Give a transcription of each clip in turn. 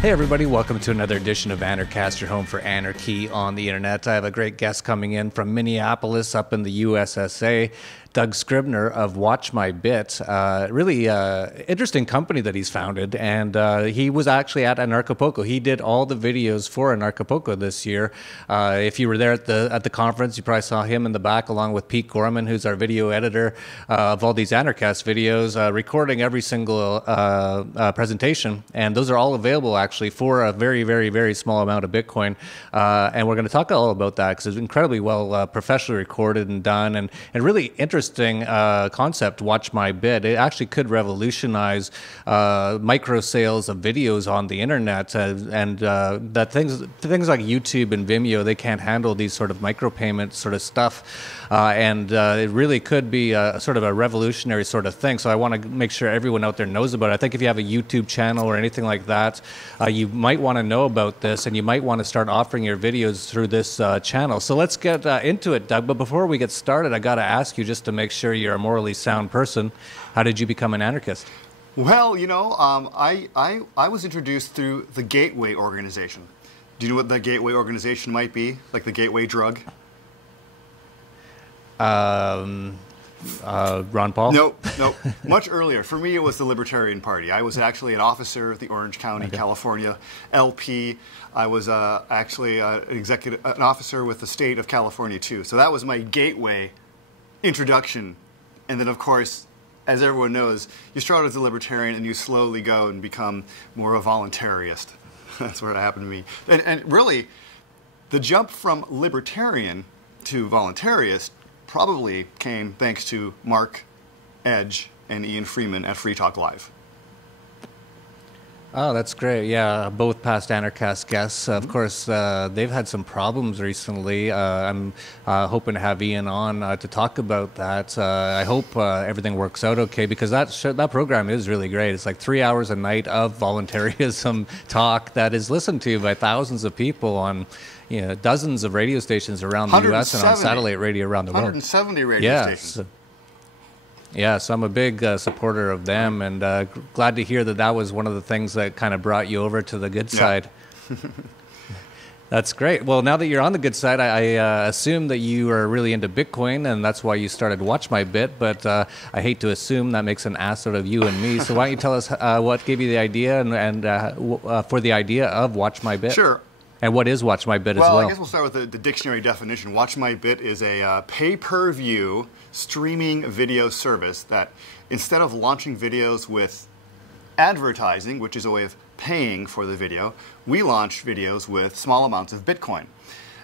Hey everybody, welcome to another edition of Anarchast, your home for anarchy on the internet. I have a great guest coming in from Minneapolis up in the USSA, Doug Scribner of WatchMyBit. Really interesting company that he's founded, and he was actually at Anarchapulco. He did all the videos for Anarchapulco this year. If you were there at the conference, you probably saw him in the back along with Pete Gorman, who's our video editor of all these Anarchast videos, recording every single presentation, and those are all available actually for a very, very, very small amount of Bitcoin. And we're going to talk all about that because it's incredibly well professionally recorded and done, and really interesting concept, WatchMyBit. It actually could revolutionize micro sales of videos on the internet, and that things like YouTube and Vimeo, they can't handle these sort of micropayment sort of stuff, and it really could be a sort of a revolutionary sort of thing. So I want to make sure everyone out there knows about it. I think if you have a YouTube channel or anything like that, you might want to know about this, and you might want to start offering your videos through this channel. So let's get into it, Doug. But before we get started, I got to ask you, just to make sure you're a morally sound person, how did you become an anarchist? Well, you know, I was introduced through the Gateway organization. Do you know what the Gateway organization might be? Like the gateway drug? Ron Paul? Nope. Much earlier. For me, it was the Libertarian Party. I was actually an officer of the Orange County, California LP. I was actually an officer with the state of California, too. So that was my gateway introduction. And then, of course, as everyone knows, you start as a libertarian and you slowly go and become more of a voluntarist. That's what happened to me. And really, the jump from libertarian to voluntarist probably came thanks to Mark Edge and Ian Freeman at Free Talk Live. Oh, that's great. Yeah, both past Anarchast guests. Of course, they've had some problems recently. I'm hoping to have Ian on to talk about that. I hope everything works out okay, because that program is really great. It's like 3 hours a night of voluntarism talk that is listened to by thousands of people on dozens of radio stations around the U.S. and on satellite radio around the world. 170 radio stations. So I'm a big supporter of them, and glad to hear that was one of the things that kind of brought you over to the good side. That's great. Well, now that you're on the good side, I assume that you are really into Bitcoin, and that's why you started WatchMyBit, but I hate to assume that makes an ass out of you and me. So why don't you tell us what gave you the idea and for the idea of WatchMyBit? Sure. And what is WatchMyBit as well? Well, I guess we'll start with the dictionary definition. WatchMyBit is a pay-per-view streaming video service that, instead of launching videos with advertising, which is a way of paying for the video, we launch videos with small amounts of Bitcoin.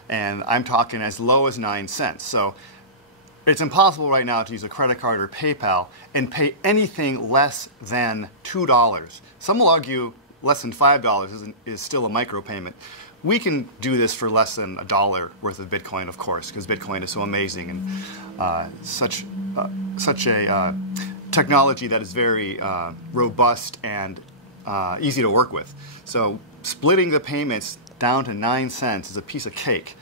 And I'm talking as low as 9 cents. So it's impossible right now to use a credit card or PayPal and pay anything less than $2. Some will argue less than $5 is still a micropayment. We can do this for less than $1 worth of Bitcoin, of course, because Bitcoin is so amazing and such a technology that is very robust and easy to work with. So splitting the payments down to 9 cents is a piece of cake.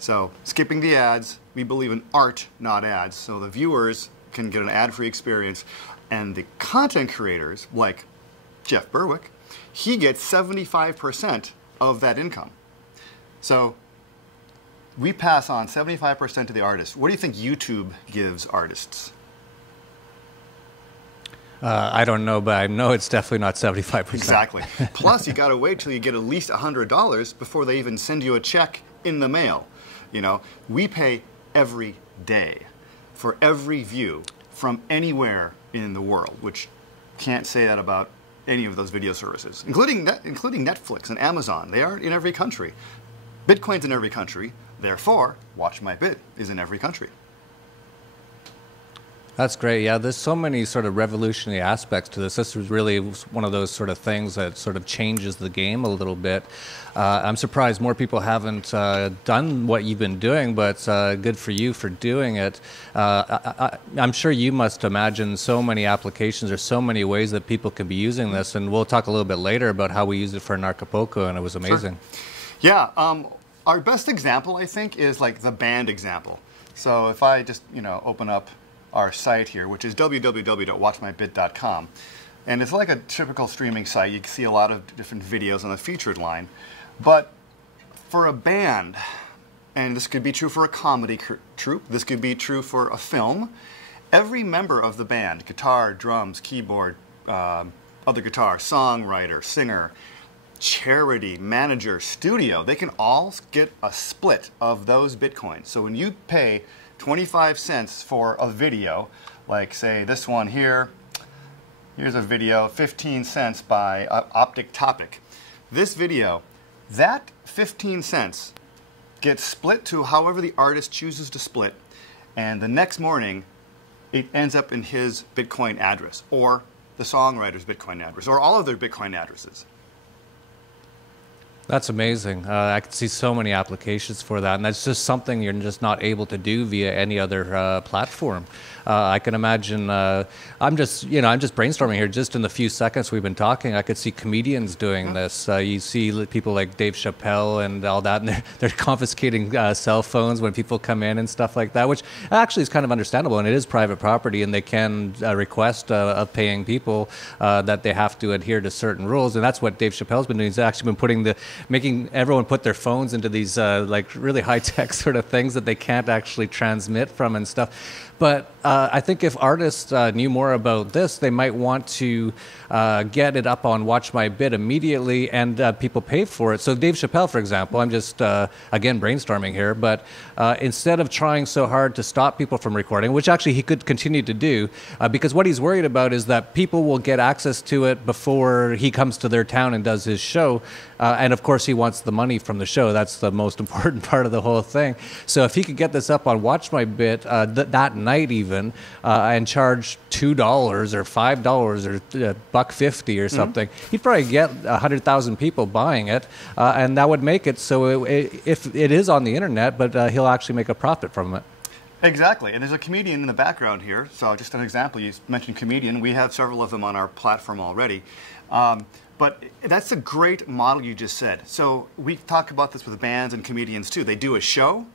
So skipping the ads, we believe in art, not ads. So the viewers can get an ad-free experience, and the content creators, like Jeff Berwick, he gets 75% of that income. So we pass on 75% to the artist. What do you think YouTube gives artists? I don't know, but I know it's definitely not 75%. Exactly. Plus, you got to wait till you get at least $100 before they even send you a check in the mail. You know, we pay every day for every view from anywhere in the world, which can't say that about any of those video services, including Netflix and Amazon. They are in every country. Bitcoin's in every country, therefore, WatchMyBit is in every country. That's great. Yeah, there's so many sort of revolutionary aspects to this. This was really one of those sort of things that sort of changes the game a little bit. I'm surprised more people haven't done what you've been doing, but good for you for doing it. I'm sure you must imagine so many applications or so many ways that people can be using this, and we'll talk a little bit later about how we used it for Anarchapulco, and it was amazing. Sure. Yeah, our best example, I think, is like the band example. So if I just, open up our site here, which is www.watchmybit.com, And it's like a typical streaming site. You can see a lot of different videos on the featured line. But for a band, and this could be true for a comedy troupe, this could be true for a film, every member of the band, guitar, drums, keyboard, other guitar, songwriter, singer, charity, manager, studio, they can all get a split of those Bitcoins. So when you pay 25 cents for a video, like say this one here, here's a video, 15 cents by Optic Topic. This video, that 15 cents gets split to however the artist chooses to split, and the next morning it ends up in his Bitcoin address, or the songwriter's Bitcoin address, or all of their Bitcoin addresses. That's amazing. I can see so many applications for that, and that's just something you're just not able to do via any other platform. I can imagine. I'm just brainstorming here. Just in the few seconds we've been talking, I could see comedians doing this. You see people like Dave Chappelle and all that, and they're confiscating cell phones when people come in and stuff like that, which actually is kind of understandable, and it is private property, and they can request of paying people that they have to adhere to certain rules, and that's what Dave Chappelle's been doing. He's actually been making everyone put their phones into these like really high-tech sort of things that they can't actually transmit from and stuff. But I think if artists knew more about this, they might want to get it up on WatchMyBit immediately, and people pay for it. So Dave Chappelle, for example, I'm just, again, brainstorming here, but instead of trying so hard to stop people from recording, which actually he could continue to do, because what he's worried about is that people will get access to it before he comes to their town and does his show. And of course, he wants the money from the show. That's the most important part of the whole thing. So if he could get this up on WatchMyBit that night even, and charge $2 or $5 or $1.50 or something, he'd probably get 100,000 people buying it, and that would make it so if it is on the internet, but he'll actually make a profit from it. Exactly, and there's a comedian in the background here. So just an example, you mentioned comedian. We have several of them on our platform already. But that's a great model you just said. So we talk about this with bands and comedians too. They do a show,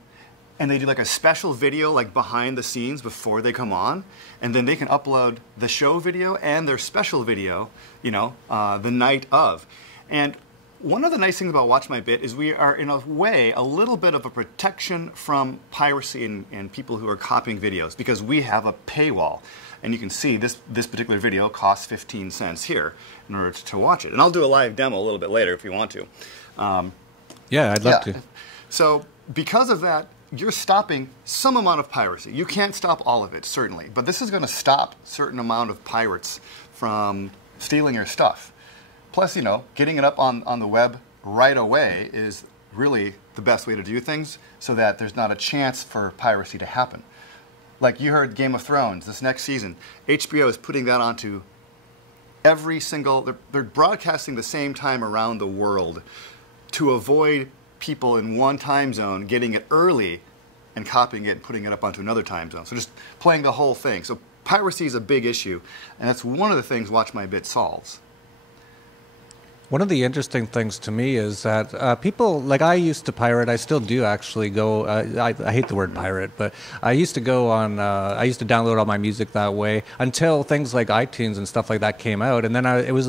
and they do like a special video like behind the scenes before they come on, and then they can upload the show video and their special video, the night of. And one of the nice things about WatchMyBit is we are, in a way, a little bit of a protection from piracy and people who are copying videos, because we have a paywall. And you can see this particular video costs 15 cents here in order to watch it. And I'll do a live demo a little bit later if you want to. Yeah, I'd love to. So because of that, you're stopping some amount of piracy. You can't stop all of it, certainly. But this is going to stop a certain amount of pirates from stealing your stuff. Plus, getting it up on the web right away is really the best way to do things, so that there's not a chance for piracy to happen. Like you heard Game of Thrones, this next season, HBO is putting that onto every single, they're broadcasting the same time around the world to avoid people in one time zone getting it early and copying it and putting it up onto another time zone. So just playing the whole thing. So piracy is a big issue, and that's one of the things WatchMyBit solves. One of the interesting things to me is that people, like I used to pirate, I still do actually go, I hate the word pirate, but I used to go on, I used to download all my music that way until things like iTunes and stuff like that came out. And then it was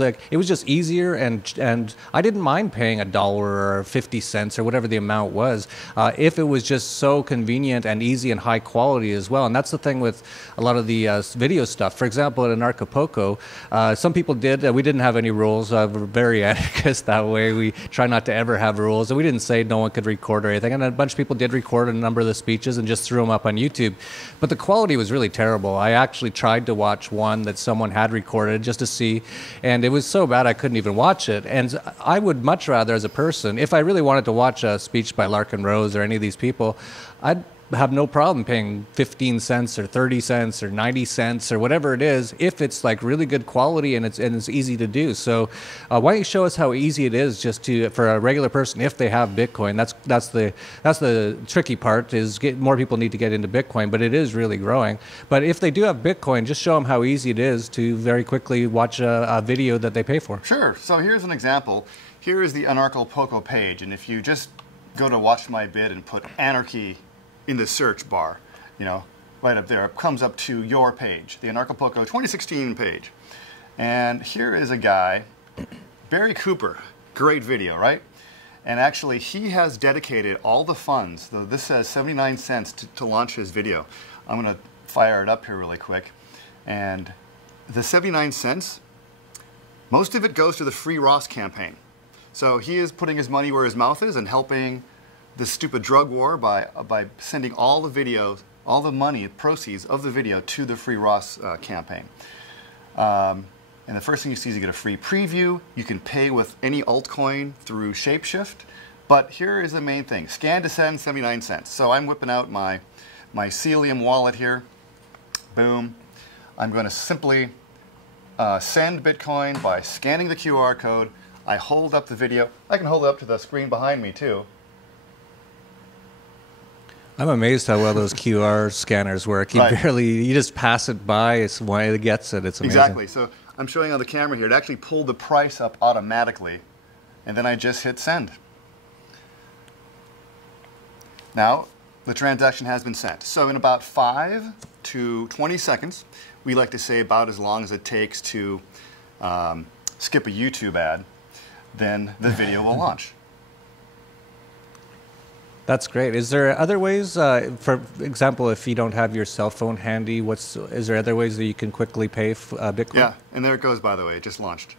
just easier, and I didn't mind paying $1 or 50 cents or whatever the amount was, if it was just so convenient and easy and high quality as well. And that's the thing with a lot of the video stuff. For example, at Anarchast, some people did, we didn't have any rules, we're very anarchist that way. We try not to ever have rules, and we didn't say no one could record or anything, and a bunch of people did record a number of the speeches and just threw them up on YouTube, but the quality was really terrible. I actually tried to watch one that someone had recorded just to see, and it was so bad I couldn't even watch it. And I would much rather, as a person, if I really wanted to watch a speech by Larkin Rose or any of these people, I'd have no problem paying 15 cents or 30 cents or 90 cents or whatever it is, if it's like really good quality and it's easy to do. So why don't you show us how easy it is just for a regular person, if they have Bitcoin. That's the tricky part, is more people need to get into Bitcoin, but it is really growing. But if they do have Bitcoin, just show them how easy it is to very quickly watch a video that they pay for. Sure. So here's an example. Here is the Anarchast page, and if you just go to WatchMyBit and put anarchy in the search bar, right up there, it comes up to your page, the Anarchast 2016 page. And here is a guy, Barry Cooper. Great video, right? And actually, he has dedicated all the funds. Though this says 79 cents to launch his video. I'm going to fire it up here really quick. And the 79 cents, most of it goes to the Free Ross campaign. So he is putting his money where his mouth is and helping the stupid drug war by sending all the videos, all the money, proceeds of the video to the Free Ross campaign. And the first thing you see is you get a free preview. You can pay with any altcoin through Shapeshift. But here is the main thing. Scan to send, 79 cents. So I'm whipping out my Celium wallet here. Boom. I'm going to simply send Bitcoin by scanning the QR code. I hold up the video. I can hold it up to the screen behind me too. I'm amazed how well those QR scanners work. You you just pass it by. It's why it gets it. It's amazing. Exactly. So I'm showing on the camera here. It actually pulled the price up automatically, and then I just hit send. Now the transaction has been sent. So in about 5 to 20 seconds, we like to say about as long as it takes to skip a YouTube ad, then the video will launch. That's great. Is there other ways, for example, if you don't have your cell phone handy, is there other ways that you can quickly pay Bitcoin? Yeah, and there it goes, by the way. It just launched.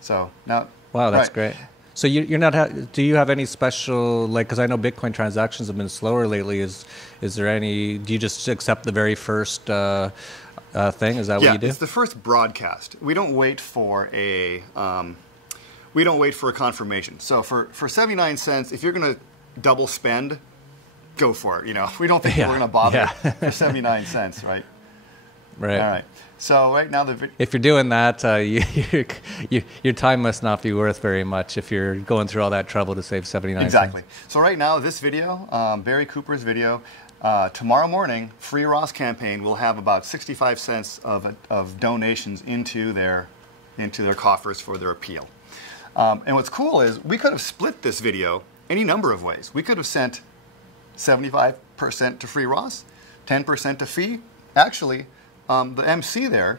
So now... Wow, that's great. So you're not... do you have any special, like, because I know Bitcoin transactions have been slower lately. Is there any... Do you just accept the very first thing? Is that what you do? Yeah, it's the first broadcast. We don't wait for a... we don't wait for a confirmation. So for 79 cents, if you're going to double spend, go for it. You know, we don't think we're going to bother for 79 cents, right? Right. All right. So right now if you're doing that, your time must not be worth very much if you're going through all that trouble to save 79 Exactly. cents. So right now, this video, Barry Cooper's video, tomorrow morning, Free Ross campaign will have about 65 cents of donations into their coffers for their appeal. And what's cool is we could have split this video any number of ways. We could have sent 75% to Free Ross, 10% to Fee. Actually, the MC there,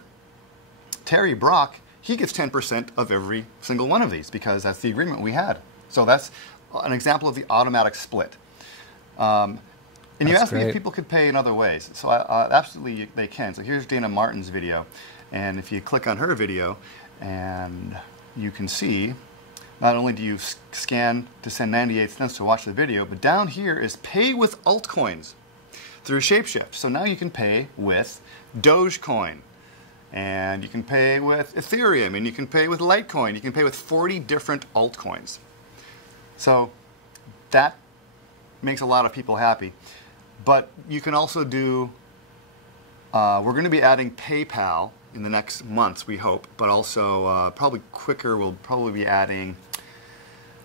Terry Brock, he gets 10% of every single one of these because that's the agreement we had. So that's an example of the automatic split. And you asked me if people could pay in other ways. So absolutely they can. So here's Dana Martin's video. And if you click on her video, and you can see, not only do you scan to send 98 cents to watch the video, but down here is pay with altcoins through Shapeshift. So now you can pay with Dogecoin, and you can pay with Ethereum, and you can pay with Litecoin. You can pay with 40 different altcoins. So that makes a lot of people happy. But you can also do, we're going to be adding PayPal in the next months, we hope, but also probably quicker, we'll probably be adding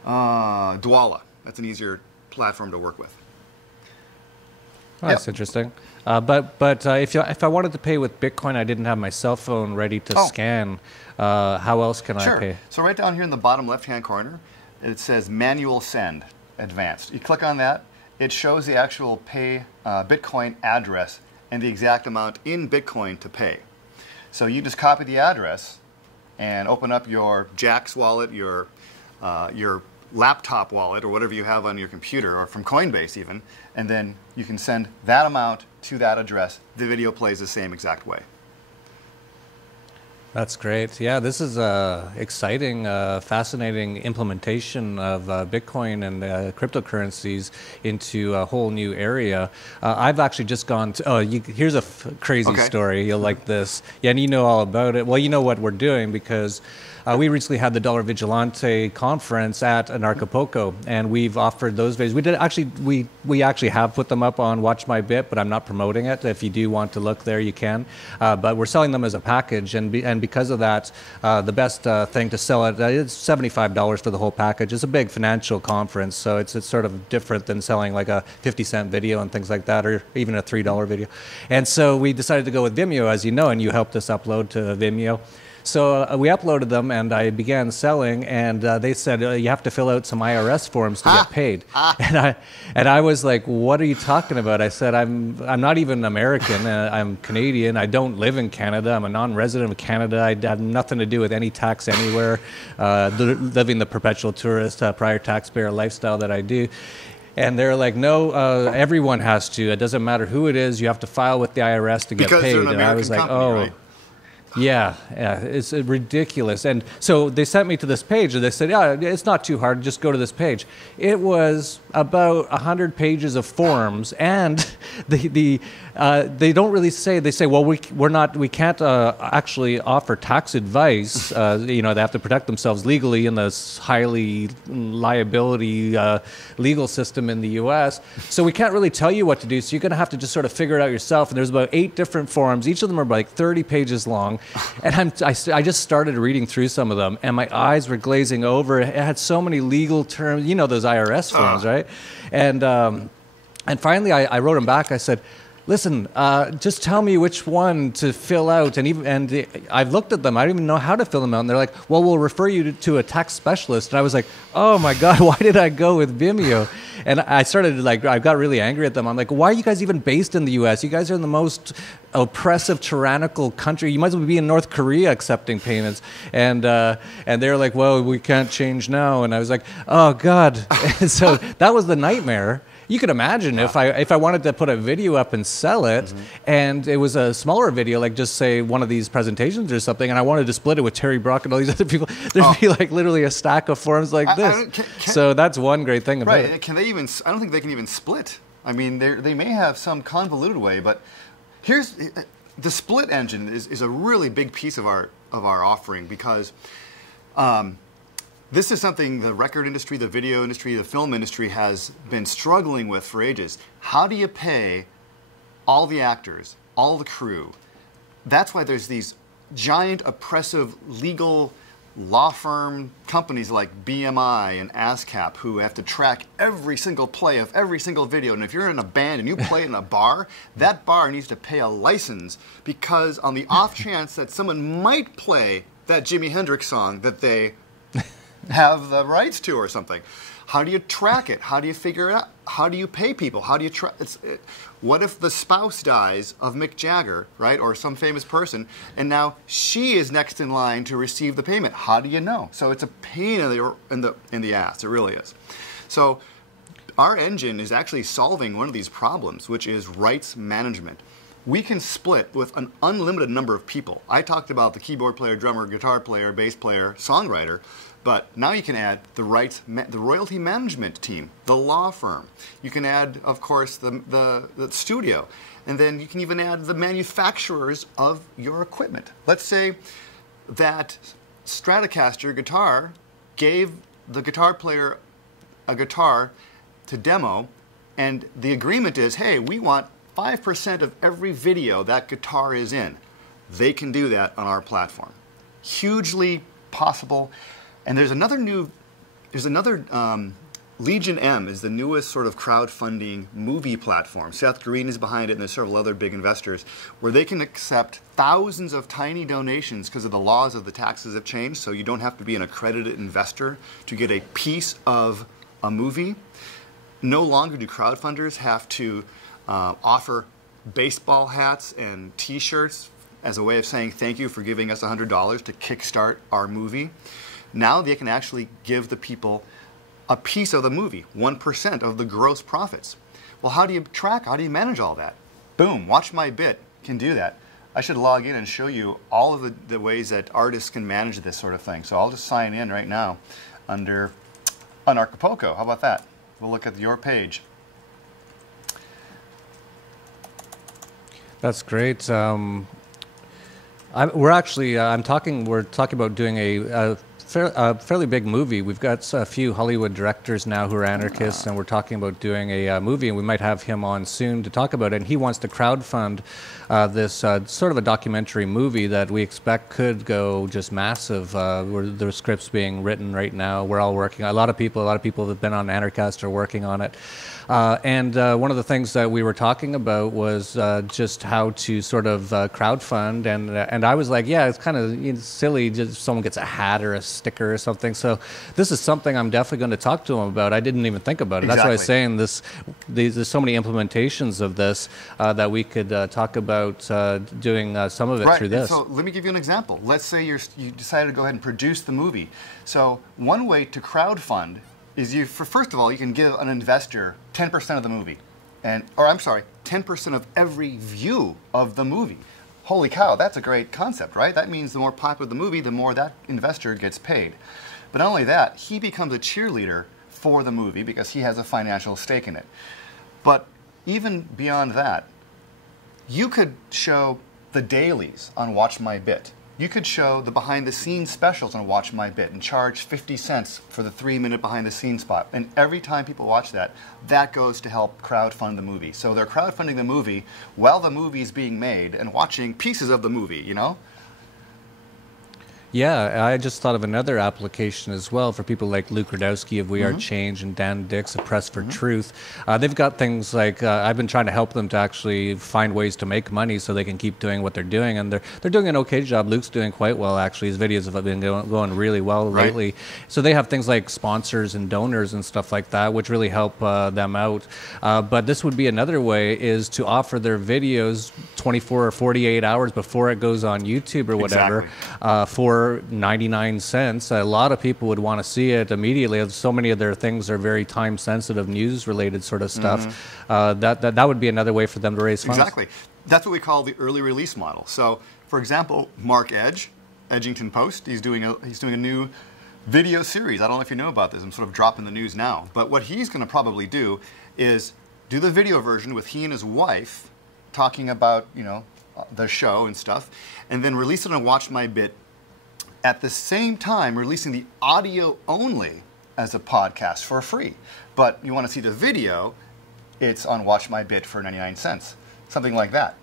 Dwolla. That's an easier platform to work with. Oh, that's interesting. But if I wanted to pay with Bitcoin, I didn't have my cell phone ready to scan. How else can I pay? So right down here in the bottom left-hand corner, it says Manual Send Advanced. You click on that. It shows the actual pay Bitcoin address and the exact amount in Bitcoin to pay. So you just copy the address and open up your Jaxx wallet, your laptop wallet, or whatever you have on your computer, or from Coinbase even, and then you can send that amount to that address. The video plays the same exact way. That's great. Yeah, this is exciting, fascinating implementation of Bitcoin and cryptocurrencies into a whole new area. I've actually just gone to, here's a crazy story. You'll like this. Yeah, and you know all about it. Well, you know what we're doing because we recently had the Dollar Vigilante conference at Anarchast, and we've offered those videos. We actually have put them up on WatchMyBit, but I'm not promoting it. If you do want to look there, you can. But we're selling them as a package, and because of that, the best thing to sell it is $75 for the whole package. It's a big financial conference, so it's sort of different than selling like a 50-cent video and things like that, or even a $3 video. And so we decided to go with Vimeo, as you know, and you helped us upload to Vimeo. So we uploaded them, and I began selling, and they said, you have to fill out some IRS forms to get paid. And I was like, what are you talking about? I said, I'm not even American. I'm Canadian. I don't live in Canada. I'm a non-resident of Canada. I have nothing to do with any tax anywhere, living the perpetual tourist, prior taxpayer lifestyle that I do. And they're like, no, everyone has to. It doesn't matter who it is. You have to file with the IRS to get because paid. They're an American and I was like, company, right? Yeah, it's ridiculous. And so they sent me to this page, and they said, yeah, it's not too hard, just go to this page. It was about 100 pages of forms, and they don't really say, they say, well, we can't actually offer tax advice. They have to protect themselves legally in this highly liability legal system in the U.S., so we can't really tell you what to do, so you're going to have to just sort of figure it out yourself. And there's about 8 different forms. Each of them are like 30 pages long. And I just started reading through some of them, and my eyes were glazing over. It had so many legal terms, those IRS forms, right? And finally, I wrote them back. I said, listen, just tell me which one to fill out. And I've looked at them. I don't even know how to fill them out. And they're like, well, we'll refer you to a tax specialist. And I was like, oh my God, why did I go with Vimeo? And I started I got really angry at them. I'm like, why are you guys even based in the U.S.? You guys are in the most oppressive, tyrannical country. You might as well be in North Korea accepting payments. And they're like, well, we can't change now. And I was like, oh God. And so that was the nightmare. You could imagine if I wanted to put a video up and sell it, and it was a smaller video, like just say one of these presentations or something, and I wanted to split it with Terry Brock and all these other people, there'd be like literally a stack of forms like this. So that's one great thing about it. Can they even? I don't think they can even split. I mean, they may have some convoluted way, but here's the split engine is a really big piece of our offering, because this is something the record industry, the video industry, the film industry has been struggling with for ages. How do you pay all the actors, all the crew? That's why there's these giant, oppressive legal law firm companies like BMI and ASCAP who have to track every single play of every single video. And if you're in a band and you play in a bar, that bar needs to pay a license, because on the off chance that someone might play that Jimi Hendrix song that they have the rights to or something. How do you track it? How do you figure it out? How do you pay people? How do you track it? What if the spouse dies of Mick Jagger, right, or some famous person, and now she is next in line to receive the payment? How do you know? So it's a pain in the ass. It really is. So our engine is actually solving one of these problems, which is rights management. We can split with an unlimited number of people. I talked about the keyboard player, drummer, guitar player, bass player, songwriter. But now you can add the royalty management team, the law firm. You can add, of course, the studio. And then you can even add the manufacturers of your equipment. Let's say that Stratocaster guitar gave the guitar player a guitar to demo, and the agreement is, hey, we want 5% of every video that guitar is in. They can do that on our platform. Hugely possible. And there's another Legion M is the newest sort of crowdfunding movie platform. Seth Green is behind it, and there's several other big investors, where they can accept thousands of tiny donations because of the laws of the taxes have changed, so you don't have to be an accredited investor to get a piece of a movie. No longer do crowdfunders have to offer baseball hats and T-shirts as a way of saying thank you for giving us $100 to kickstart our movie. Now they can actually give the people a piece of the movie, 1% of the gross profits. Well, how do you track? How do you manage all that? Boom, WatchMyBit can do that. I should log in and show you all of the ways that artists can manage this sort of thing. So I'll just sign in right now under Anarchast. How about that? We'll look at your page. That's great. We're talking about doing a fairly big movie. We've got a few Hollywood directors now who are anarchists, and we're talking about doing a movie, and we might have him on soon to talk about it. And he wants to crowdfund this sort of a documentary movie that we expect could go just massive. Where the script's being written right now. We're all working. A lot of people that have been on Anarchast are working on it. And one of the things that we were talking about was just how to sort of crowdfund, and I was like, yeah, it's kind of silly just someone gets a hat or a sticker or something. So this is something I'm definitely going to talk to him about. I didn't even think about it. Exactly. That's why I was saying there's so many implementations of this that we could talk about doing some of it through this. So let me give you an example. Let's say you decided to go ahead and produce the movie. So one way to crowdfund is first of all, you can give an investor 10% of the movie, 10% of every view of the movie. Holy cow, that's a great concept, right? That means the more popular the movie, the more that investor gets paid. But not only that, he becomes a cheerleader for the movie because he has a financial stake in it. But even beyond that, you could show the dailies on WatchMyBit. You could show the behind-the-scenes specials on WatchMyBit and charge 50 cents for the 3-minute behind-the-scenes spot. And every time people watch that, that goes to help crowdfund the movie. So they're crowdfunding the movie while the movie is being made and watching pieces of the movie, you know? Yeah, I just thought of another application as well for people like Luke Rudowski of We Are Change and Dan Dix of Press for Truth. They've got things like, I've been trying to help them to actually find ways to make money so they can keep doing what they're doing, and they're doing an okay job. Luke's doing quite well, actually. His videos have been going really well lately. So they have things like sponsors and donors and stuff like that, which really help them out. But this would be another way, is to offer their videos 24 or 48 hours before it goes on YouTube or whatever, for 99 cents. A lot of people would want to see it immediately. So many of their things are very time sensitive, news related sort of stuff. That would be another way for them to raise funds. Exactly. That's what we call the early release model. So, for example, Mark Edge, Edgington Post, he's doing a new video series. I don't know if you know about this. I'm sort of dropping the news now. But what he's going to probably do is do the video version with he and his wife talking about, the show and stuff, and then release it on WatchMyBit. At the same time, releasing the audio only as a podcast for free. But you want to see the video, it's on WatchMyBit for 99 cents. Something like that.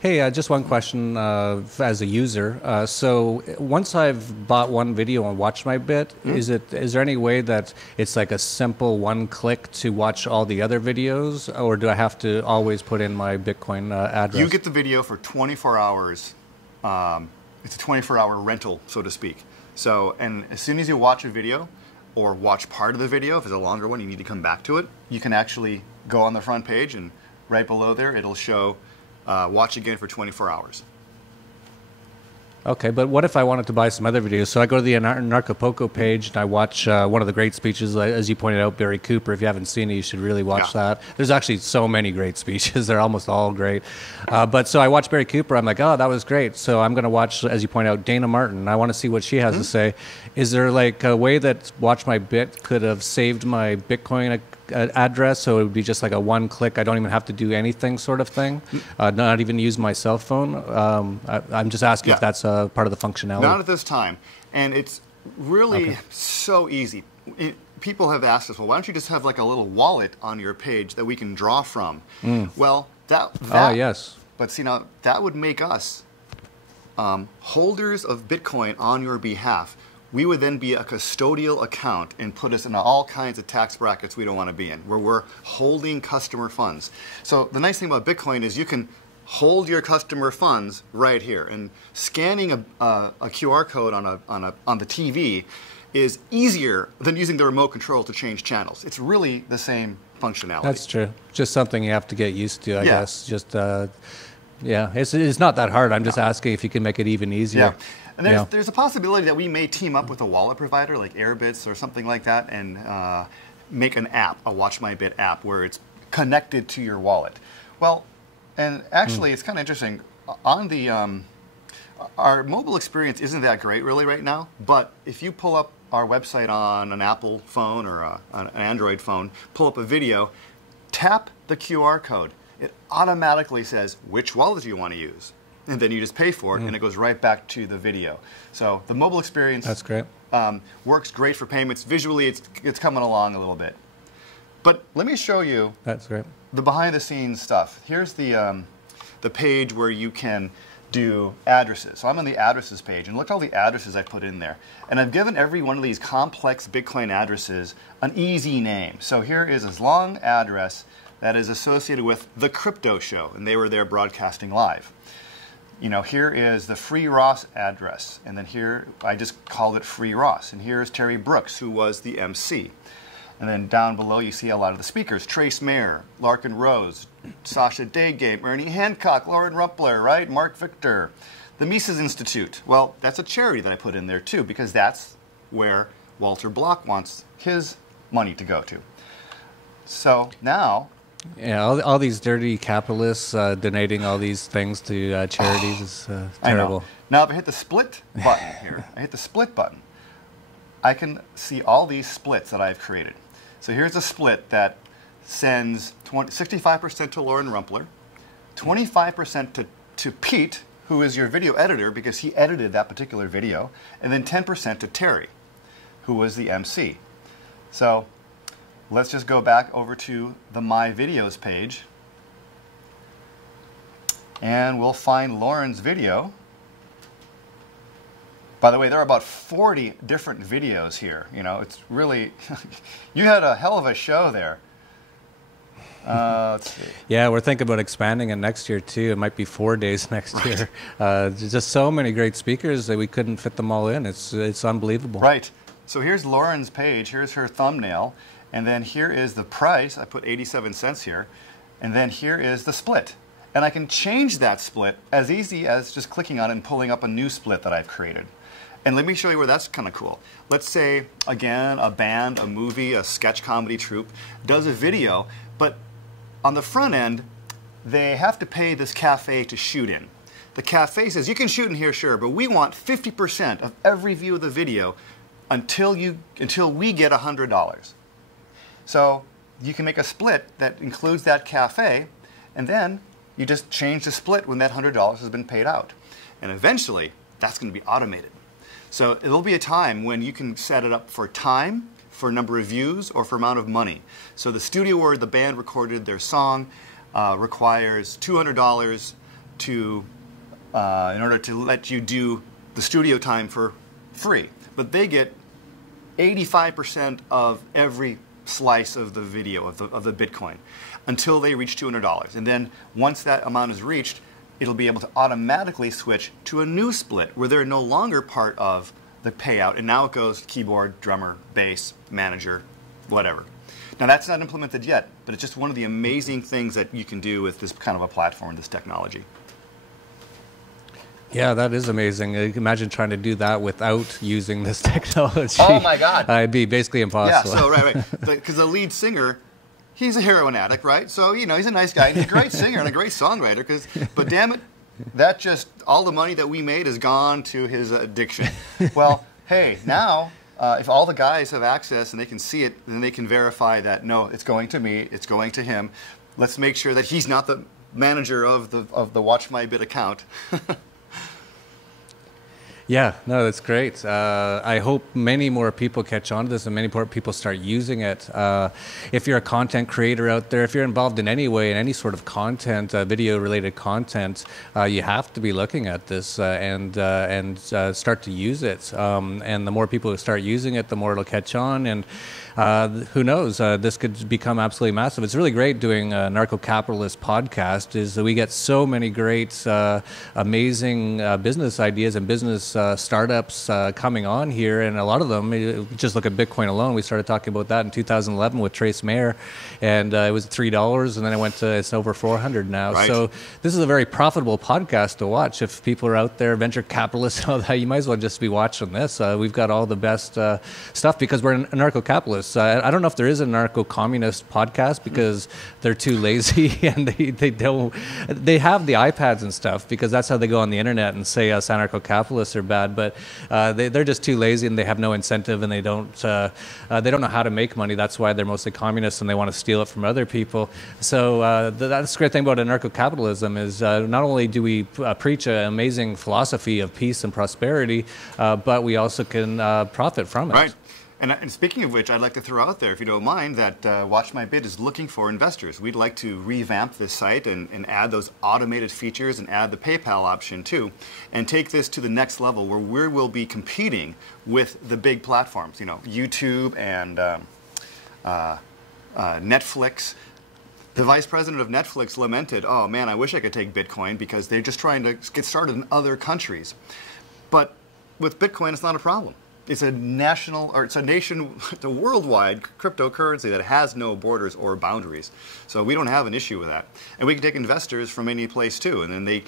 Hey, just one question as a user. So once I've bought one video on WatchMyBit, is there any way that it's like a simple one click to watch all the other videos, or do I have to always put in my Bitcoin address? You get the video for 24 hours. It's a 24-hour rental, so to speak. So, and as soon as you watch a video, or watch part of the video, if it's a longer one, you need to come back to it, you can actually go on the front page, and right below there, it'll show watch again for 24 hours. Okay, but what if I wanted to buy some other videos? So I go to the Anarchapulco page and I watch one of the great speeches, as you pointed out, Barry Cooper. If you haven't seen it, you should really watch that. There's actually so many great speeches. They're almost all great. But so I watch Barry Cooper. I'm like, oh, that was great. So I'm going to watch, as you point out, Dana Martin. I want to see what she has to say. Is there like a way that WatchMyBit could have saved my Bitcoin address, so it would be just like a one click, I don't even have to do anything sort of thing, not even use my cell phone? I'm just asking if that's part of the functionality. Not at this time, and it's really so easy. People have asked us, well, why don't you just have like a little wallet on your page that we can draw from? Well, yes. But see, now that would make us holders of Bitcoin on your behalf. We would then be a custodial account and put us in all kinds of tax brackets we don't want to be in, where we're holding customer funds. So the nice thing about Bitcoin is you can hold your customer funds right here, and scanning a QR code on the TV is easier than using the remote control to change channels. It's really the same functionality. That's true. Just something you have to get used to, I guess. Just it's not that hard. I'm just asking if you can make it even easier. Yeah. And there's a possibility that we may team up with a wallet provider like Airbits or something like that and make an app, a WatchMyBit app, where it's connected to your wallet. Well, and actually it's kind of interesting. On the our mobile experience isn't that great really right now, but if you pull up our website on an Apple phone or an Android phone, pull up a video, tap the QR code. It automatically says which wallet do you want to use. and then you just pay for it, and it goes right back to the video. So the mobile experience That's great. Works great for payments. Visually, it's coming along a little bit. But let me show you That's great. the behind-the-scenes stuff. Here's the page where you can do addresses. So I'm on the addresses page, and look at all the addresses I put in there. And I've given every one of these complex Bitcoin addresses an easy name. So here is a long address that is associated with the Crypto Show, and they were there broadcasting live. You know, here is the Free Ross address, and then here I just called it Free Ross. And here is Terry Brooks, who was the MC. And then down below you see a lot of the speakers: Trace Mayer, Larkin Rose, Sasha Daygame, Ernie Hancock, Lauren Ruppler, right? Mark Victor, the Mises Institute. Well, that's a charity that I put in there too, because that's where Walter Block wants his money to go to. So now, Yeah, all these dirty capitalists donating all these things to charities is terrible. Now, if I hit the split button here, I can see all these splits that I've created. So here's a split that sends 65% to Lauren Rumpler, 25% to Pete, who is your video editor because he edited that particular video, and then 10% to Terry, who was the MC. So let's just go back over to the My Videos page, and we'll find Lauren's video. By the way, there are about 40 different videos here. You know, it's really, you had a hell of a show there. Let's see. Yeah, we're thinking about expanding it next year too. It might be 4 days next year. There's just so many great speakers that we couldn't fit them all in. It's unbelievable. Right. So here's Lauren's page. Here's her thumbnail. And then here is the price. I put 87 cents here. And then here is the split. And I can change that split as easy as just clicking on it and pulling up a new split that I've created. And let me show you where that's kind of cool. Let's say, again, a band, a movie, a sketch comedy troupe does a video, but on the front end, they have to pay this cafe to shoot in. The cafe says, you can shoot in here, sure, but we want 50% of every view of the video until we get $100. So you can make a split that includes that cafe, and then you just change the split when that $100 has been paid out. And eventually, that's going to be automated. So there'll be a time when you can set it up for time, for number of views, or for amount of money. So the studio where the band recorded their song requires $200 in order to let you do the studio time for free. But they get 85% of every slice of the video, of the Bitcoin, until they reach $200. And then once that amount is reached, it'll be able to automatically switch to a new split where they're no longer part of the payout, and now it goes keyboard, drummer, bass, manager, whatever. Now that's not implemented yet, but it's just one of the amazing things that you can do with this kind of a platform, this technology. Yeah, that is amazing. Imagine trying to do that without using this technology. Oh my God. It'd be basically impossible. Yeah, so right. Because the lead singer, he's a heroin addict, right? So, you know, he's a nice guy, and he's a great singer and a great songwriter, but damn it, that just, all the money that we made has gone to his addiction. Well, hey, now, if all the guys have access and they can see it, then they can verify that, no, it's going to me, it's going to him. Let's make sure that he's not the manager of the WatchMyBit account. Yeah, no, that's great. I hope many more people catch on to this and many more people start using it. If you're a content creator out there, if you're involved in any way in any sort of content, video-related content, you have to be looking at this and start to use it. And the more people who start using it, the more it'll catch on. And who knows? This could become absolutely massive. It's really great doing a Narco-Capitalist podcast. Is that we get so many great, amazing business ideas and business startups coming on here, and a lot of them, just look at Bitcoin alone. We started talking about that in 2011 with Trace Mayer, and it was $3, and then it went to, it's over 400 now. Right. So this is a very profitable podcast to watch. If people are out there, venture capitalists and all that, you might as well just be watching this. We've got all the best stuff because we're anarcho-capitalists. I don't know if there is a narco-communist podcast because they're too lazy and they have the iPads and stuff because that's how they go on the internet and say us anarcho-capitalists are bad, but they're just too lazy and they have no incentive and they don't know how to make money. That's why they're mostly communists and they want to steal it from other people. So that's the great thing about anarcho-capitalism is not only do we preach an amazing philosophy of peace and prosperity, but we also can profit from it. Right. And speaking of which, I'd like to throw out there, if you don't mind, that WatchMyBit is looking for investors. We'd like to revamp this site and add those automated features and add the PayPal option too, and take this to the next level where we will be competing with the big platforms, you know, YouTube and Netflix. The vice president of Netflix lamented, "Oh man, I wish I could take Bitcoin because they're just trying to get started in other countries." But with Bitcoin, it's not a problem. It's a national, or it's a worldwide cryptocurrency that has no borders or boundaries. So we don't have an issue with that. And we can take investors from any place too, and then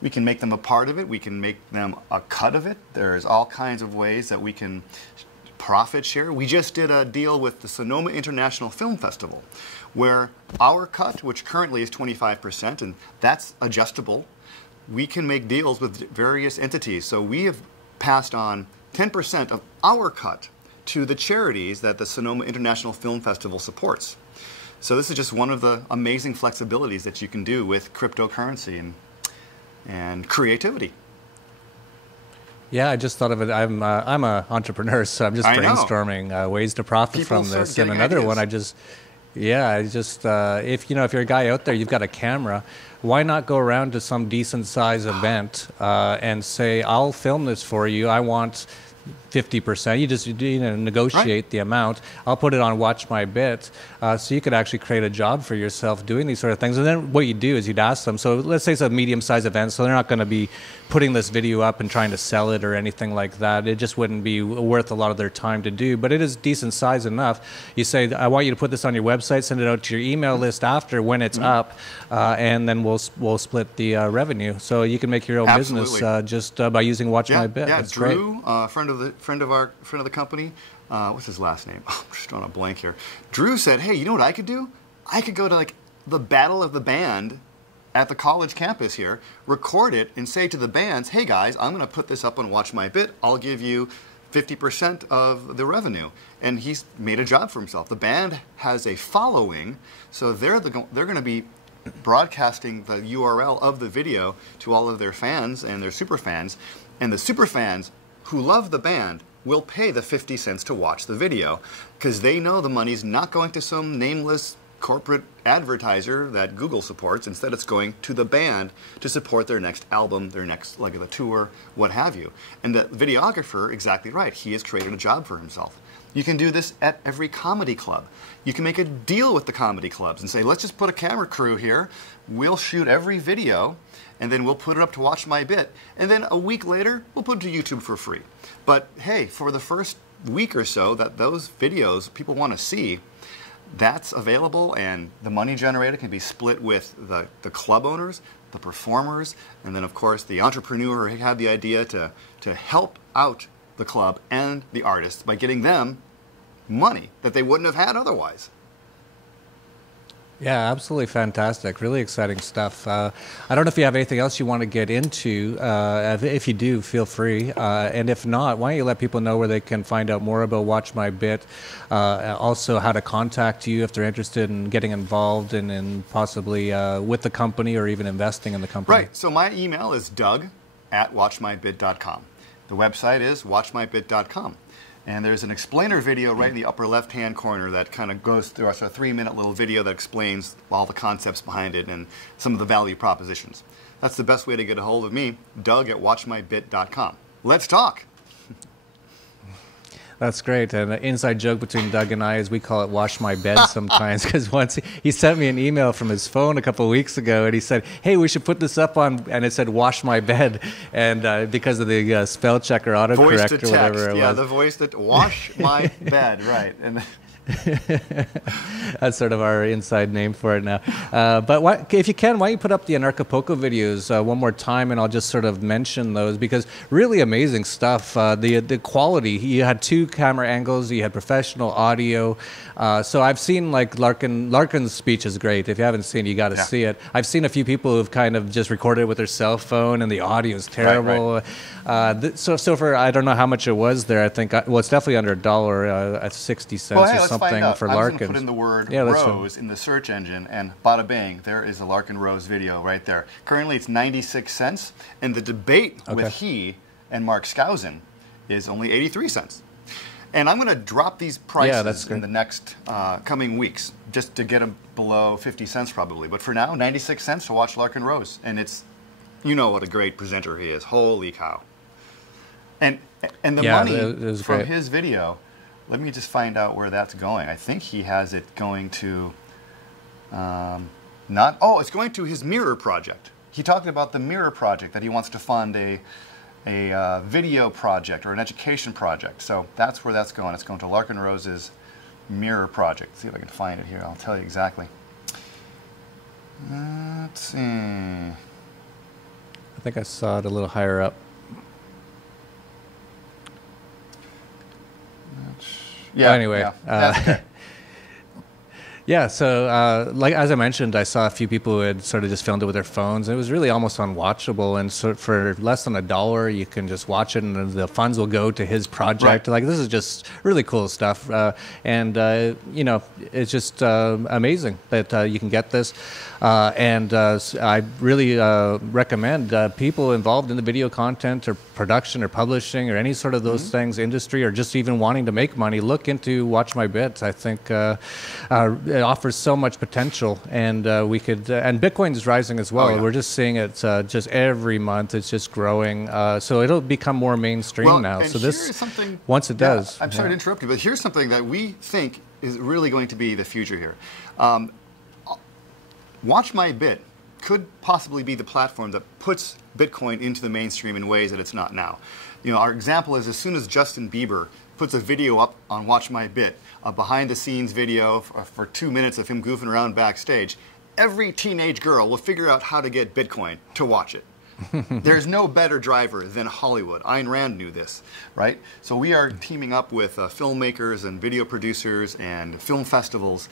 we can make them a part of it. We can make them a cut of it. There's all kinds of ways that we can profit share. We just did a deal with the Sonoma International Film Festival, where our cut, which currently is 25%, and that's adjustable, we can make deals with various entities. So we have passed on 10% of our cut to the charities that the Sonoma International Film Festival supports. So this is just one of the amazing flexibilities that you can do with cryptocurrency and creativity. Yeah, I just thought of it. I'm an entrepreneur, so I'm just brainstorming ways to profit from this. And another one, if you're a guy out there, you've got a camera, why not go around to some decent size event and say, I'll film this for you. I want 50%. You just negotiate the amount. I'll put it on WatchMyBit, so you could actually create a job for yourself doing these sort of things. And then what you do is you'd ask them. So let's say it's a medium-sized event, so they're not going to be putting this video up and trying to sell it or anything like that. It just wouldn't be worth a lot of their time to do. But it is decent size enough. You say, I want you to put this on your website, send it out to your email list after when it's up, and then we'll split the revenue. So you can make your own business just by using WatchMyBit. Yeah, That's Drew, friend of the company, what's his last name? I'm just drawing a blank here. Drew said, hey, you know what I could do? I could go to like the Battle of the Band at the college campus here, record it, and say to the bands, hey guys, I'm going to put this up on WatchMyBit. I'll give you 50% of the revenue. And he's made a job for himself. The band has a following, so they're going to be broadcasting the URL of the video to all of their fans and their super fans. And the super fans who love the band will pay the 50 cents to watch the video because they know the money's not going to some nameless corporate advertiser that Google supports. Instead, it's going to the band to support their next album, their next leg of the tour, what have you. And the videographer, exactly right, he has created a job for himself. You can do this at every comedy club. You can make a deal with the comedy clubs and say, let's just put a camera crew here, we'll shoot every video, and then we'll put it up to WatchMyBit, and then a week later, we'll put it to YouTube for free. But hey, for the first week or so that those videos people want to see, that's available, and the money generated can be split with the club owners, the performers, and then of course the entrepreneur who had the idea to help out the club and the artists by getting them money that they wouldn't have had otherwise. Yeah, absolutely fantastic. Really exciting stuff. I don't know if you have anything else you want to get into. If you do, feel free. And if not, why don't you let people know where they can find out more about WatchMyBit, also how to contact you if they're interested in getting involved and possibly with the company or even investing in the company. Right. So my email is doug@watchmybit.com. The website is watchmybit.com. And there's an explainer video right in the upper left-hand corner that kind of goes through. It's a 3-minute little video that explains all the concepts behind it and some of the value propositions. That's the best way to get a hold of me, doug@watchmybit.com. Let's talk. That's great. And an inside joke between Doug and I is we call it Wash My Bed sometimes, because once he sent me an email from his phone a couple of weeks ago and he said, hey, we should put this up on, and it said Wash My Bed. And because of the spell check or autocorrect or whatever it was. Yeah, the voice that Wash My Bed, right. And That's sort of our inside name for it now. But if you can, why don't you put up the Anarchapulco videos one more time, and I'll just sort of mention those, because really amazing stuff. The quality, you had 2 camera angles, you had professional audio. So I've seen like Larkin's speech is great. If you haven't seen it, you got to see it. I've seen a few people who've kind of just recorded it with their cell phone, and the audio is terrible. Right. So for, I don't know how much it was there. I think, well, it's definitely under $1 at 60 cents or something for Larkin. I'm going to put in the word Rose in the search engine, and bada bang, there is a Larkin Rose video right there. Currently, it's 96 cents, and the debate with he and Mark Skousen is only 83 cents. And I'm going to drop these prices in the next coming weeks, just to get them below 50 cents probably. But for now, 96 cents to watch Larkin Rose, and it's, you know what a great presenter he is. Holy cow! And the money from his video. Let me just find out where that's going. I think he has it going to, it's going to his Mirror project. He talked about the Mirror project, that he wants to fund a video project or an education project. So that's where that's going. It's going to Larkin Rose's Mirror project. Let's see if I can find it here. I'll tell you exactly. Let's see. I think I saw it a little higher up. Yeah. Anyway, so like as I mentioned, I saw a few people who had sort of just filmed it with their phones. It was really almost unwatchable, and so for less than $1, you can just watch it, and the funds will go to his project. Right. Like, this is just really cool stuff, and you know, it's just amazing that you can get this. And I really recommend people involved in the video content or production or publishing or any sort of those things, industry, or just even wanting to make money, look into WatchMyBit. I think it offers so much potential, and we could, and Bitcoin is rising as well. We're just seeing it just every month. It's just growing. So it'll become more mainstream now. So this, once it does. I'm sorry to interrupt you, but here's something that we think is really going to be the future here. WatchMyBit could possibly be the platform that puts Bitcoin into the mainstream in ways that it's not now. You know, our example is, as soon as Justin Bieber puts a video up on WatchMyBit, a behind-the-scenes video for 2 minutes of him goofing around backstage, every teenage girl will figure out how to get Bitcoin to watch it. There's no better driver than Hollywood. Ayn Rand knew this, right? So we are teaming up with filmmakers and video producers and film festivals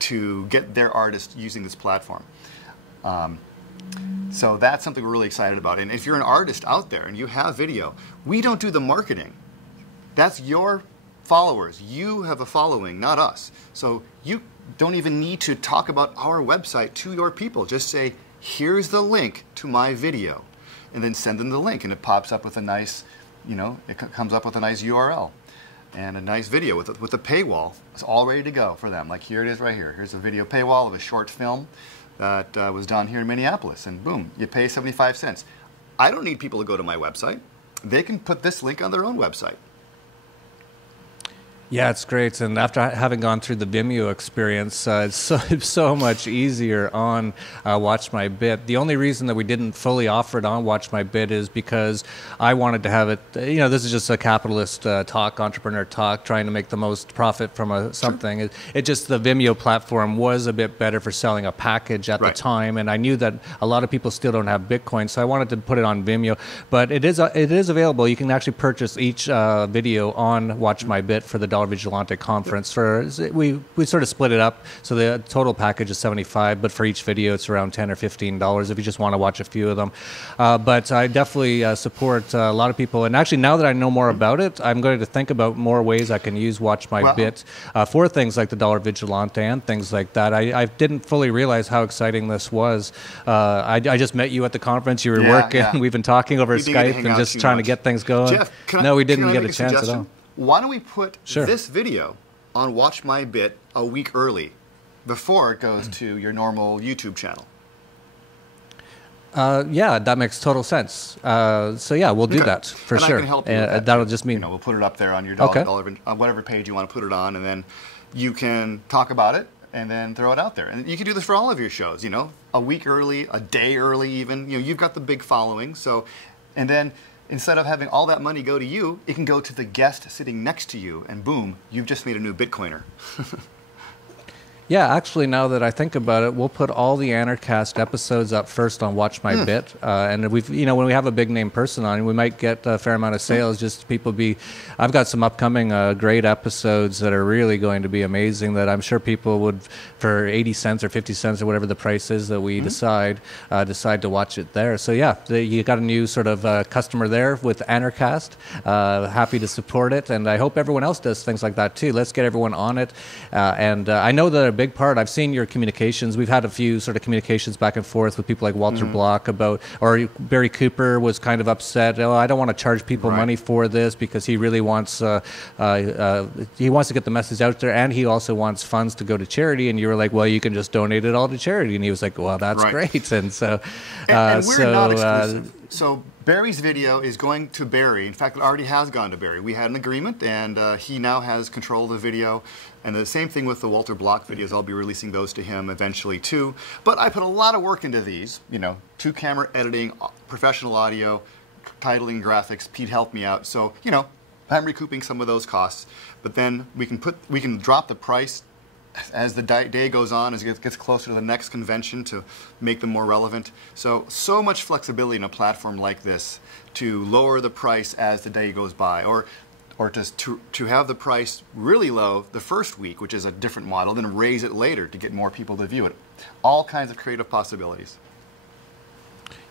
to get their artists using this platform. So that's something we're really excited about. And if you're an artist out there and you have video, we don't do the marketing. That's your followers. You have a following, not us. So you don't even need to talk about our website to your people. Just say, here's the link to my video. And then send them the link, and it pops up with a nice, you know, it comes up with a nice URL. And a nice video with a paywall. It's all ready to go for them. Like, here it is right here. Here's a video paywall of a short film that was done here in Minneapolis. And boom, you pay 75 cents. I don't need people to go to my website. They can put this link on their own website. Yeah, it's great. And after having gone through the Vimeo experience, it's so much easier on WatchMyBit. The only reason that we didn't fully offer it on WatchMyBit is because I wanted to have it, you know, this is just a capitalist talk, entrepreneur talk, trying to make the most profit from something. Sure. It just, the Vimeo platform was a bit better for selling a package at the time, and I knew that a lot of people still don't have Bitcoin, so I wanted to put it on Vimeo. But it is available. You can actually purchase each video on WatchMyBit for the Vigilante conference. We sort of split it up, so the total package is $75, but for each video it's around $10 or $15 if you just want to watch a few of them. But I definitely support a lot of people, and actually now that I know more about it, I'm going to think about more ways I can use WatchMyBit for things like the Vigilante and things like that. I didn't fully realize how exciting this was. I just met you at the conference. You were working. We've been talking over Skype and just trying to get things going. Jeff, we didn't get a chance at all. Why don't we put this video on WatchMyBit a week early before it goes to your normal YouTube channel? Yeah, that makes total sense. So yeah, we'll do that for sure. I can help you with that. That'll just mean, you know, we'll put it up there on your whatever page you want to put it on, and then you can talk about it and then throw it out there. And you can do this for all of your shows. You know, a week early, a day early, even. You know, you've got the big following, so and then instead of having all that money go to you, it can go to the guest sitting next to you, and boom, you've just made a new Bitcoiner. Yeah, actually, now that I think about it, we'll put all the Anarchast episodes up first on WatchMyBit, and we've, when we have a big name person on, we might get a fair amount of sales. Just people I've got some upcoming great episodes that are really going to be amazing. That I'm sure people would, for 80 cents or 50 cents or whatever the price is that we decide to watch it there. So yeah, you got a new sort of customer there with Anarchast. Happy to support it, and I hope everyone else does things like that too. Let's get everyone on it, and I know that big part. I've seen your communications. We've had a few sort of communications back and forth with people like Walter Block or Barry Cooper was kind of upset. Oh, I don't want to charge people money for this because he really wants to get the message out there, and he also wants funds to go to charity. And you were like, well, you can just donate it all to charity. And he was like, well, that's great. And so, and we're not exclusive. So Barry's video is going to Barry. In fact, it already has gone to Barry. We had an agreement, and he now has control of the video. And the same thing with the Walter Block videos. I'll be releasing those to him eventually too. But I put a lot of work into these. 2-camera editing, professional audio, titling, graphics. Pete helped me out. So I'm recouping some of those costs. But then we can drop the price as the day goes on, as it gets closer to the next convention to make them more relevant. So much flexibility in a platform like this to lower the price as the day goes by, or just to have the price really low the first week, which is a different model, then raise it later to get more people to view it. All kinds of creative possibilities.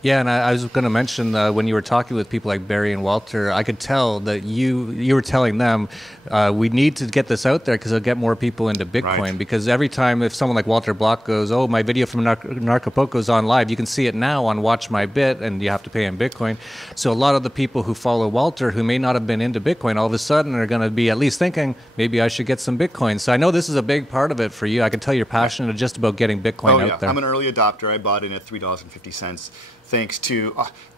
Yeah, and I was going to mention when you were talking with people like Barry and Walter, I could tell that you were telling them we need to get this out there because it'll get more people into Bitcoin. Right. Because every time if someone like Walter Block goes, oh, my video from Narcopoco's on live, you can see it now on WatchMyBit, and you have to pay in Bitcoin. So a lot of the people who follow Walter who may not have been into Bitcoin all of a sudden are going to be at least thinking, maybe I should get some Bitcoin. So I know this is a big part of it for you. I can tell you're passionate just about getting Bitcoin out there. I'm an early adopter. I bought in at $3.50. Thanks to,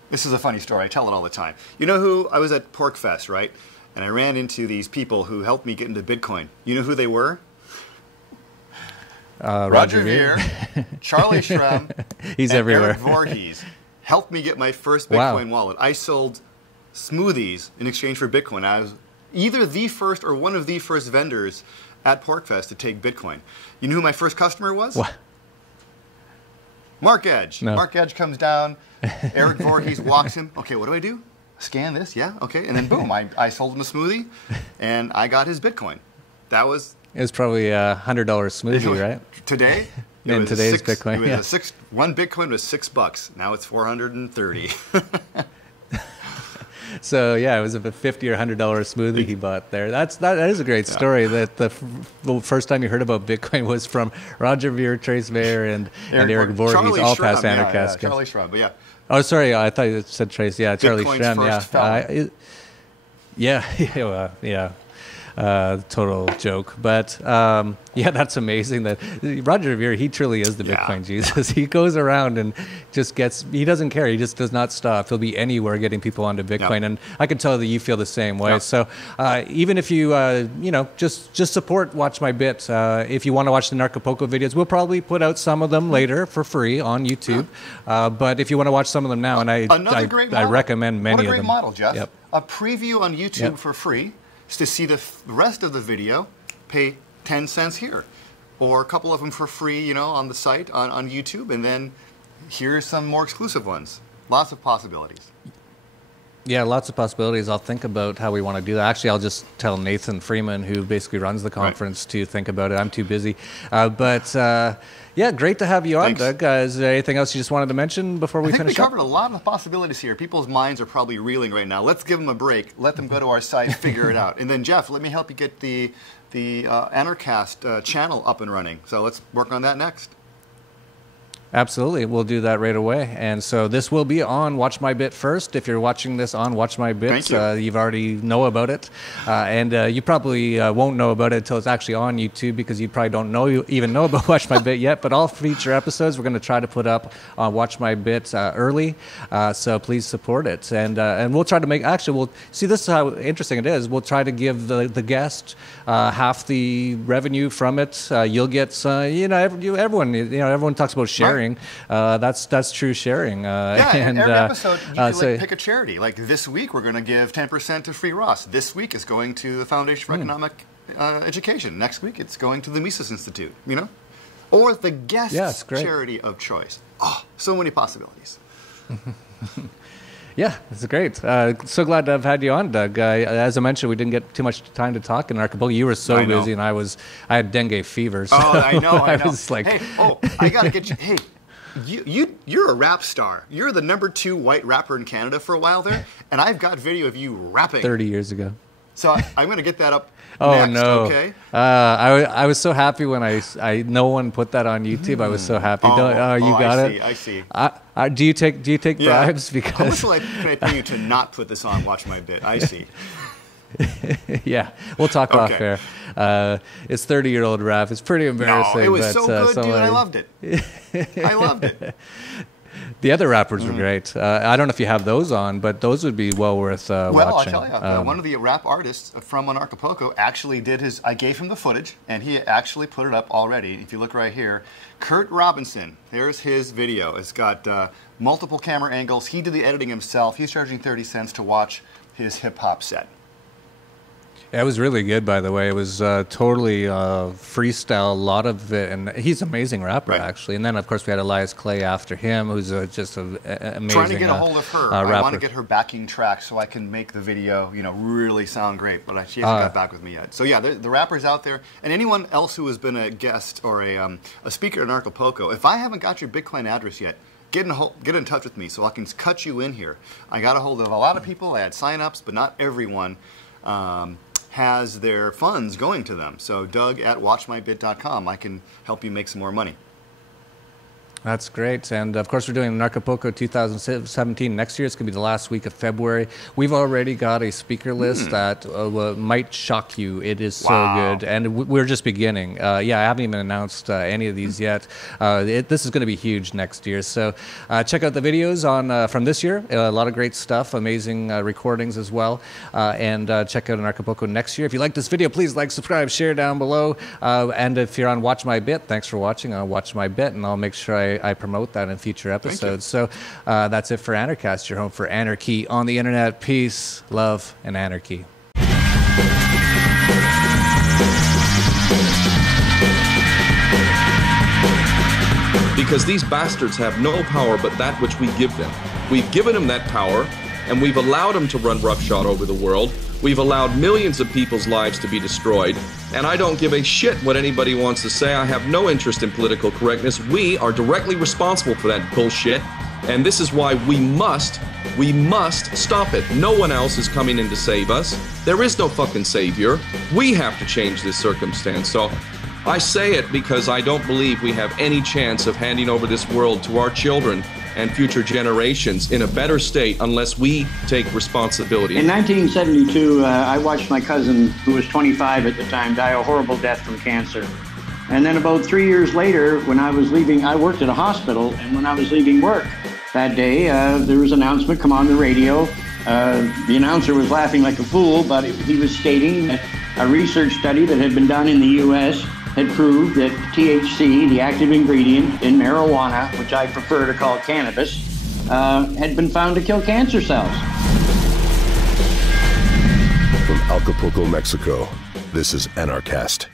this is a funny story, I tell it all the time. You know who, I was at PorcFest, right? And I ran into these people who helped me get into Bitcoin. You know who they were? Roger Ver, Charlie Shrem, He's and everywhere. Eric Voorhees helped me get my first Bitcoin wallet. I sold smoothies in exchange for Bitcoin. I was either the first or one of the first vendors at PorcFest to take Bitcoin. You know who my first customer was? What? Mark Edge. No. Mark Edge comes down. Eric Voorhees walks him. Okay, what do I do? Scan this, yeah, okay. And then boom, I sold him a smoothie, and I got his Bitcoin. That was... It was probably a $100 smoothie, right? Today? In today's Bitcoin, one Bitcoin was $6. Now it's 430. So yeah, it was a $50 or $100 smoothie he bought there. That is a great story. That the first time you heard about Bitcoin was from Roger Ver, Trace Mayer, and Eric Voorhees, all past Anarchast. Charlie Shrem, but yeah. Oh, sorry, I thought you said Trace. Yeah, Charlie Shrem. Yeah. Total joke, but yeah, that's amazing that Roger Ver, he truly is the Bitcoin Jesus. He goes around and just he doesn't care. He just does not stop. He'll be anywhere getting people onto Bitcoin, and I can tell that you feel the same way. So even if you just support WatchMyBit. If you want to watch the Narcopoco videos, we'll probably put out some of them later for free on YouTube. But if you want to watch some of them now, and I recommend many of them. What a great model, Jeff. Yep. A preview on YouTube for free. To see the rest of the video, pay 10 cents here. Or a couple of them for free, on the site, on YouTube. And then here's some more exclusive ones. Lots of possibilities. Yeah, lots of possibilities. I'll think about how we want to do that. Actually, I'll just tell Nathan Freeman, who basically runs the conference, to think about it. I'm too busy. Yeah, great to have you on, Doug. Is there anything else you just wanted to mention before we finish up? I think we covered a lot of possibilities here. People's minds are probably reeling right now. Let's give them a break. Let them go to our site, figure it out. And then, Jeff, let me help you get the Anarchast channel up and running. So let's work on that next. Absolutely. We'll do that right away. And so this will be on WatchMyBit first. If you're watching this on WatchMyBit, you've already know about it. And you probably won't know about it until it's actually on YouTube, because you probably don't even know about WatchMyBit yet. But all future episodes we're going to try to put up on WatchMyBit early. So please support it. And we'll try to make, we'll see, this is how interesting it is. We'll try to give the guest half the revenue from it. You'll get, everyone talks about sharing. sharing. That's true sharing. Yeah, and every episode you can pick a charity. Like this week, we're going to give 10% to Free Ross. This week is going to the Foundation for Economic Education. Next week, it's going to the Mises Institute. Or the guest charity of choice. Oh, so many possibilities. Yeah, it's great. So glad to have had you on, Doug. As I mentioned, we didn't get too much time to talk in Archipelago. You were so busy, and I had dengue fever. So I know. I was like, hey, I gotta get you. Hey, you're a rap star. You're the #2 white rapper in Canada for a while there, and I've got video of you rapping 30 years ago. So I'm going to get that up next, no. Okay? I was so happy when no one put that on YouTube. I was so happy. You got it? I see. Do you take bribes? Because how much can I pay you to not put this on WatchMyBit? I see. Yeah, we'll talk off air. It's 30-year-old rap. It's pretty embarrassing. No, it was so good, dude. I loved it. I loved it. The other rappers were great. I don't know if you have those on, but those would be well worth watching. Well, I'll tell you, one of the rap artists from Anarchast actually did I gave him the footage, and he actually put it up already. If you look right here, Kurt Robinson, there's his video. It's got multiple camera angles. He did the editing himself. He's charging 30 cents to watch his hip-hop set. It was really good, by the way. It was totally freestyle, a lot of it, and he's an amazing rapper, actually. And then, of course, we had Elias Clay after him, who's just an amazing trying to get a hold of her. Rapper. I want to get her backing track so I can make the video, really sound great. But she hasn't got back with me yet. So yeah, the rappers out there, and anyone else who has been a guest or a speaker at Acapulco, if I haven't got your Bitcoin address yet, get in touch with me so I can cut you in here. I got a hold of a lot of people. I had sign-ups, but not everyone has their funds going to them. So Doug at WatchMyBit.com. I can help you make some more money. That's great. And, of course, we're doing Acapulco 2017. Next year, it's going to be the last week of February. We've already got a speaker list that might shock you. It is so good. And we're just beginning. I haven't even announced any of these yet. This is going to be huge next year. So check out the videos from this year. A lot of great stuff, amazing recordings as well. And check out Acapulco next year. If you like this video, please like, subscribe, share down below. And if you're on WatchMyBit, thanks for watching on WatchMyBit. And I'll make sure I promote that in future episodes. So that's it for Anarchast, your home for anarchy on the internet. Peace, love, and anarchy. Because these bastards have no power but that which we give them. We've given them that power, and we've allowed them to run roughshod over the world. We've allowed millions of people's lives to be destroyed, and I don't give a shit what anybody wants to say. I have no interest in political correctness. We are directly responsible for that bullshit, and this is why we must stop it. No one else is coming in to save us. There is no fucking savior. We have to change this circumstance. So I say it because I don't believe we have any chance of handing over this world to our children and future generations in a better state unless we take responsibility. In 1972, I watched my cousin, who was 25 at the time, die a horrible death from cancer. And then about 3 years later, when I was leaving, I worked at a hospital, and when I was leaving work that day, there was an announcement come on the radio. The announcer was laughing like a fool, but he was stating that a research study that had been done in the U.S. had proved that THC, the active ingredient in marijuana, which I prefer to call cannabis, had been found to kill cancer cells. From Acapulco, Mexico, this is Anarchast.